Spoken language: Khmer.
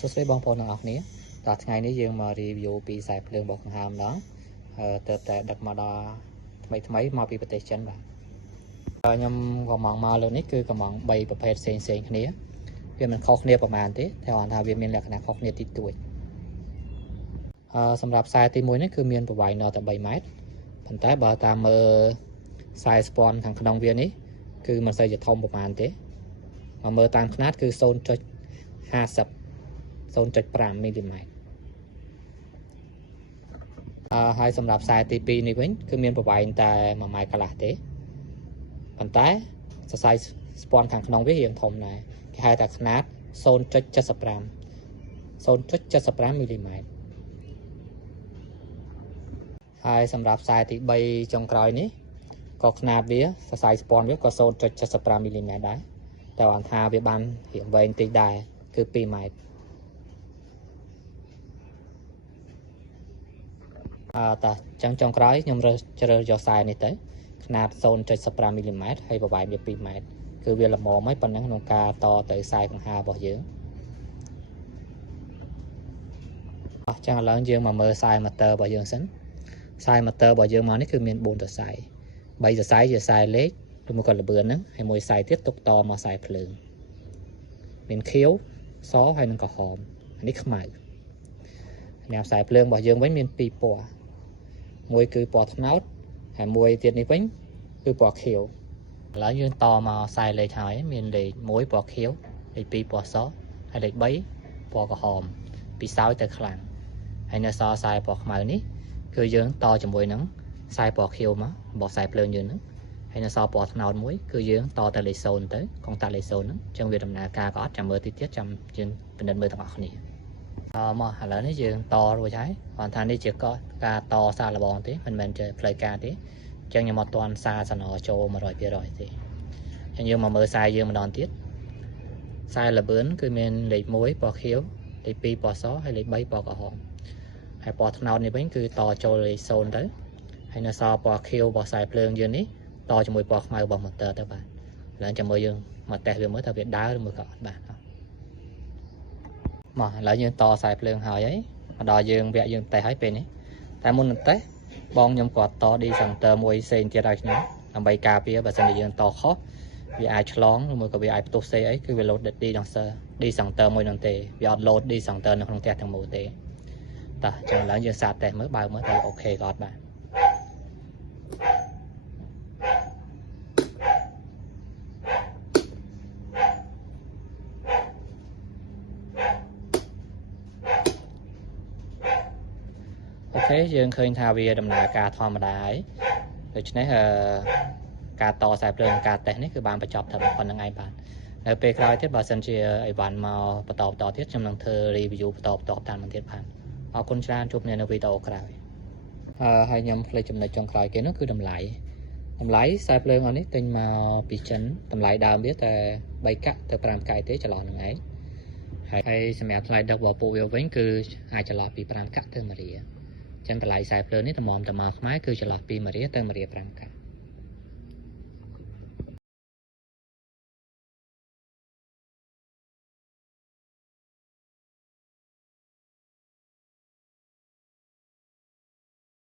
សួស្តីបងប្អូនទាំងអស់គ្នាតោះថ្ងៃនេះយើងមក review ពីខ្សែភ្លើងរបស់ដង្ហើមម្ដងទៅតែដឹកមកដល់ថ្មីមកពីប្រទេសចិនបាទខ្ញុំកំងមកលើនេះគឺកំង3ប្រភេទផ្សេងគ្នាវាមិនខុសគ្នាប្រហែលទេតែគាត់ថាវាមានលក្ខណៈខុសគ្នាតិចតួចសម្រាប់ខ្សែទី1នេះគឺមានប្រវែងនៅតែ3ម៉ែត្រប៉ុន្តែបើតាមមើលខ្សែស្ពាន់ខាងក្នុងវានេះគឺមិនសូវជាធំប្រហែលទេមកមើលតាមຂະຫນាតគឺ 0.50 0.5 មីលីម៉ែត្រហើយសម្រាប់ខ្សែទី2នេះវិញគឺមានប្រវែងតែ1ម៉ែត្រកន្លះទេប៉ុន្តែសរសៃស្ពាន់ខាងក្នុងវារៀងធំដែរគេហៅថាຂະຫນាត 0.75 មីលីម៉ែត្រហើយសម្រាប់ខ្សែទី3ចុងក្រោយនេះក៏ຂະຫນាតវាសរសៃស្ពាន់វាក៏ 0.75 មីលីម៉ែត្រដែរតែគាត់ថាវាបានរៀងវែងតិចដែរគឺ2ម៉ែត្រតាចឹងចុងក្រោយខ្ញុំជ្រើសយកខ្សែនេះទៅຂະຫນាត 0.15 មីលីម៉ែត្រហើយប្រវែងវា2ម៉ែត្រគឺវាល្មមហើយប៉ុណ្ណឹងក្នុងការតទៅខ្សែកង្ហាររបស់យើងចឹងឥឡូវយើងមកមើលខ្សែម៉ូទ័ររបស់យើងសិនខ្សែម៉ូទ័ររបស់យើងមកនេះគឺមាន4សរសៃ3សរសៃជាខ្សែលេខឬមកក៏ល្បឿនហ្នឹងហើយមួយខ្សែទៀតទុកតមកខ្សែភ្លើងមានខៀវសហើយនិងក្រហមអានេះខ្មៅអ្នកខ្សែភ្លើងរបស់យើងវិញមាន2ពណ៌មួយគឺពណ៌ត្នោតហើយមួយទៀតនេះវិញគឺពណ៌ខៀវឥឡូវយើងតមកខ្សែលេខហើយមានលេខ1ពណ៌ខៀវលេខ2ពណ៌សហើយលេខ3ពណ៌ក្រហមពីសោយទៅខ្លាំងហើយនៅសល់ខ្សែពណ៌ខ្មៅនេះគឺយើងតជាមួយនឹងខ្សែពណ៌ខៀវមករបស់ខ្សែភ្លើងយើងហ្នឹងហើយនៅសល់ពណ៌ត្នោតមួយគឺយើងតទៅលេខ0ទៅកុងតាក់លេខ0ហ្នឹងអញ្ចឹងវាដំណើរការក៏អត់ចាំមើលទៀតចាំយើងពិនិត្យមើលទាំងអស់គ្នាមកឥឡូវនេះយើងតរួចហើយគាត់ថានេះជាការតសារលបងទេមិនមែនជាផ្លូវការទេអញ្ចឹងខ្ញុំអត់ទាន់សារសំណចូល 100% ទេអញ្ចឹងយើងមកមើលខ្សែយើងម្ដងទៀតខ្សែល្បឿនគឺមានលេខ1ពណ៌ខៀវលេខ2ពណ៌សហើយលេខ3ពណ៌ក្រហមហើយពណ៌ត្នោតនេះវិញគឺតចូលលេខ0ទៅហើយនៅសល់ពណ៌ខៀវរបស់ខ្សែភ្លើងយើងនេះតជាមួយពណ៌ខ្មៅរបស់ម៉ូទ័រទៅបាទឥឡូវចាំមើលយើងមកតេស្តវាមើលថាវាដើរឬមើលក៏អត់បាទមកឥឡូវយើងតខ្សែភ្លើងហើយមកដល់យើងវគ្គយើងតេស្តហើយពេលនេះតែមុននឹងតេស្តបងខ្ញុំគាត់ត D-center មួយផ្សេងទៀតឲ្យខ្ញុំដើម្បីការពារបើសិនជាយើងតខុសវាអាចឆ្លងឬមួយក៏វាអាចផ្ទុះផ្សេងអីគឺវា load D-center មួយនោះទេវាអត់ load D-center នៅក្នុងផ្ទះទាំងមូលទេតោះចឹងឥឡូវយើងសាកតេស្តមើលបើមើលថាអូខេក៏អត់បាទអូខេយើងឃើញថាវាដំណើរការធម្មតាហើយដូច្នេះការតខ្សែភ្លើងការតេស្តនេះគឺបានបញ្ចប់ត្រឹមប៉ុណ្្នឹងឯងបាទនៅពេលក្រោយទៀតបើសិនជាអីវ៉ាន់មកបន្តទៀតខ្ញុំនឹងធ្វើ review បន្តតាមមិនទៀតបាទអរគុណច្រើនជួបគ្នានៅវីដេអូក្រោយហើយខ្ញុំភ្លេចចំណុចចុងក្រោយគេនោះគឺតម្លៃខ្សែភ្លើងនេះទិញមកពីចិនតម្លៃដើមវាតែ3កាក់ទៅ5កាក់ទេចន្លោះនឹងឯងហើយសម្រាប់ថ្លៃដឹករបស់ពួកវាវិញគឺអាចចន្លោះពី5កាក់ទៅ1រៀលចឹងតម្លៃខ្សែភ្លើងនេះតម្រាំតែមកខ្មែរគឺចន្លោះពី1រៀលទៅ1រៀល5កាក់